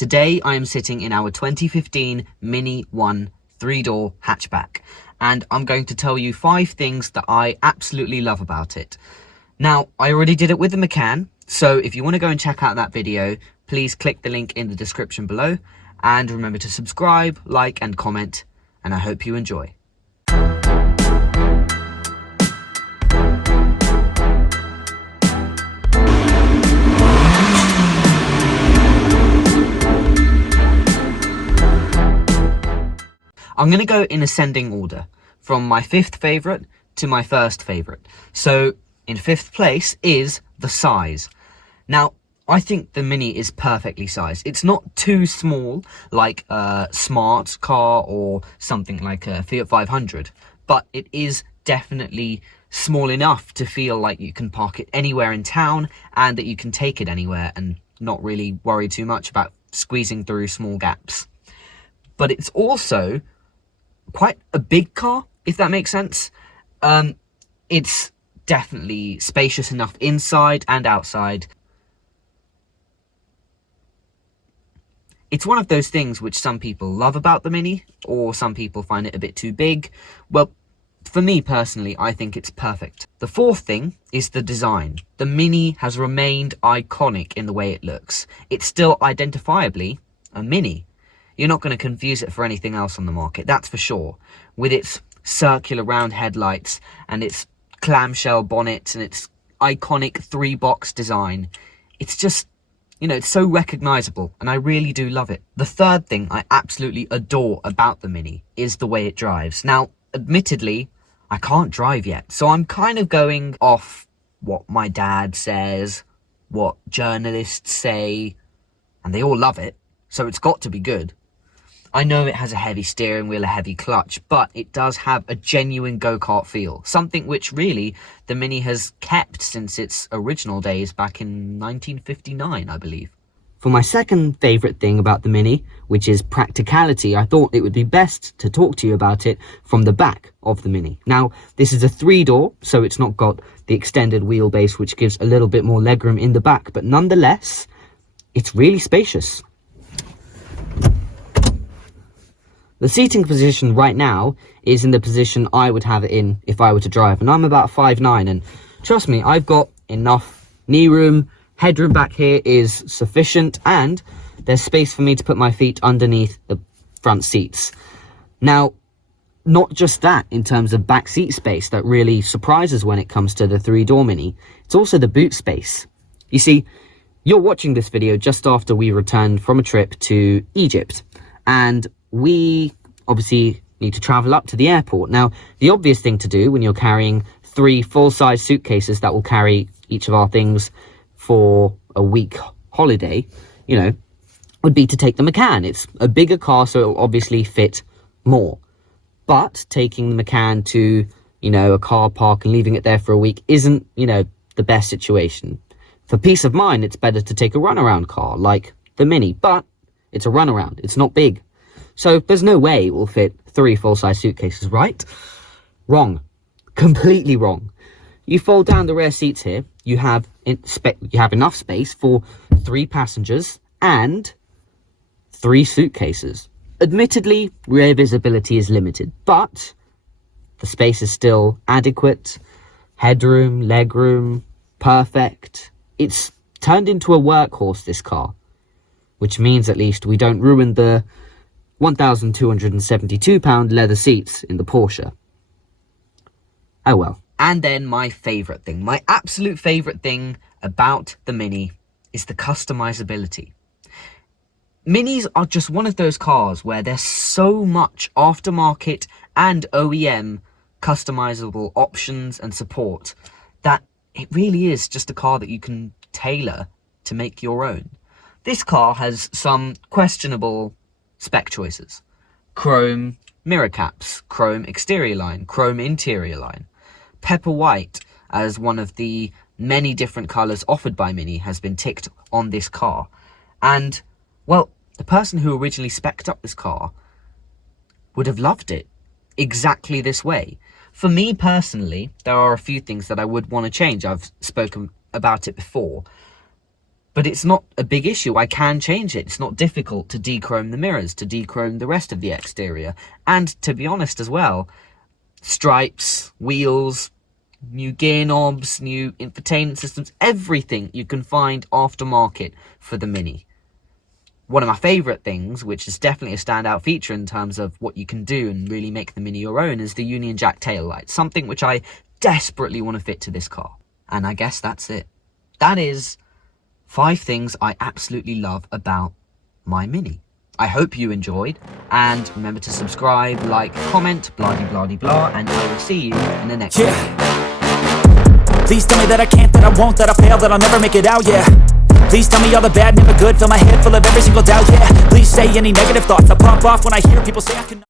Today I am sitting in our 2015 Mini One 3-door hatchback, and I'm going to tell you 5 things that I absolutely love about it. Now, I already did it with the Macan, so if you want to go and check out that video, please click the link in the description below, and remember to subscribe, like and comment, and I hope you enjoy. I'm going to go in ascending order, from my 5th favourite to my 1st favourite. So, in 5th place is the size. Now, I think the Mini is perfectly sized. It's not too small like a smart car or something like a Fiat 500, but it is definitely small enough to feel like you can park it anywhere in town and that you can take it anywhere and not really worry too much about squeezing through small gaps. But it's also quite a big car, if that makes sense. It's definitely spacious enough inside and outside. It's one of those things which some people love about the Mini, or some people find it a bit too big. Well, for me personally, I think it's perfect. The 4th thing is the design. The Mini has remained iconic in the way it looks. It's still identifiably a Mini. You're not going to confuse it for anything else on the market, that's for sure. With its circular round headlights and its clamshell bonnet and its iconic 3-box design, it's just, you know, it's so recognisable, and I really do love it. The 3rd thing I absolutely adore about the Mini is the way it drives. Now, admittedly, I can't drive yet, so I'm kind of going off what my dad says, what journalists say, and they all love it, so it's got to be good. I know it has a heavy steering wheel, a heavy clutch, but it does have a genuine go-kart feel. Something which really the Mini has kept since its original days back in 1959, I believe. For my 2nd favourite thing about the Mini, which is practicality, I thought it would be best to talk to you about it from the back of the Mini. Now, this is a 3-door, so it's not got the extended wheelbase, which gives a little bit more legroom in the back, but nonetheless, it's really spacious. The seating position right now is in the position I would have it in if I were to drive, and I'm about 5'9", and trust me, I've got enough knee room. Headroom back here is sufficient, and there's space for me to put my feet underneath the front seats. Now, not just that in terms of back seat space that really surprises when it comes to the 3-door Mini, it's also the boot space. You see, you're watching this video just after we returned from a trip to Egypt, and we obviously need to travel up to the airport. Now, the obvious thing to do when you're carrying 3 full-size suitcases that will carry each of our things for a week holiday, you know, would be to take the Macan. It's a bigger car, so it will obviously fit more. But taking the Macan to, you know, a car park and leaving it there for a week isn't, you know, the best situation. For peace of mind, it's better to take a runaround car like the Mini, but it's a runaround. It's not big. So there's no way it will fit 3 full-size suitcases, right? Wrong. Completely wrong. You fold down the rear seats here, you have enough space for 3 passengers and 3 suitcases. Admittedly, rear visibility is limited, but the space is still adequate. Headroom, legroom, perfect. It's turned into a workhorse, this car, which means at least we don't ruin the £1,272 leather seats in the Porsche. Oh well. And then my favourite thing, my absolute favourite thing about the Mini is the customizability. Minis are just one of those cars where there's so much aftermarket and OEM customizable options and support that it really is just a car that you can tailor to make your own. This car has some questionable spec choices. Chrome mirror caps, chrome exterior line, chrome interior line. Pepper white, as one of the many different colours offered by Mini, has been ticked on this car. And, well, the person who originally spec'd up this car would have loved it exactly this way. For me personally, there are a few things that I would want to change. I've spoken about it before. But it's not a big issue. I can change it. It's not difficult to dechrome the mirrors, to dechrome the rest of the exterior. And to be honest as well, stripes, wheels, new gear knobs, new infotainment systems, everything you can find aftermarket for the Mini. One of my favourite things, which is definitely a standout feature in terms of what you can do and really make the Mini your own, is the Union Jack taillight. Something which I desperately want to fit to this car. And I guess that's it. That is 5 things I absolutely love about my Mini. I hope you enjoyed, and remember to subscribe, like, comment, blah-de-blah-de-blah, and I will see you in the next video. Please tell me that I can't, that I won't, that I fail, that I'll never make it out, yeah. Please tell me all the bad, never good, fill my head full of every single doubt, yeah. Please say any negative thoughts, I pop off when I hear people say I can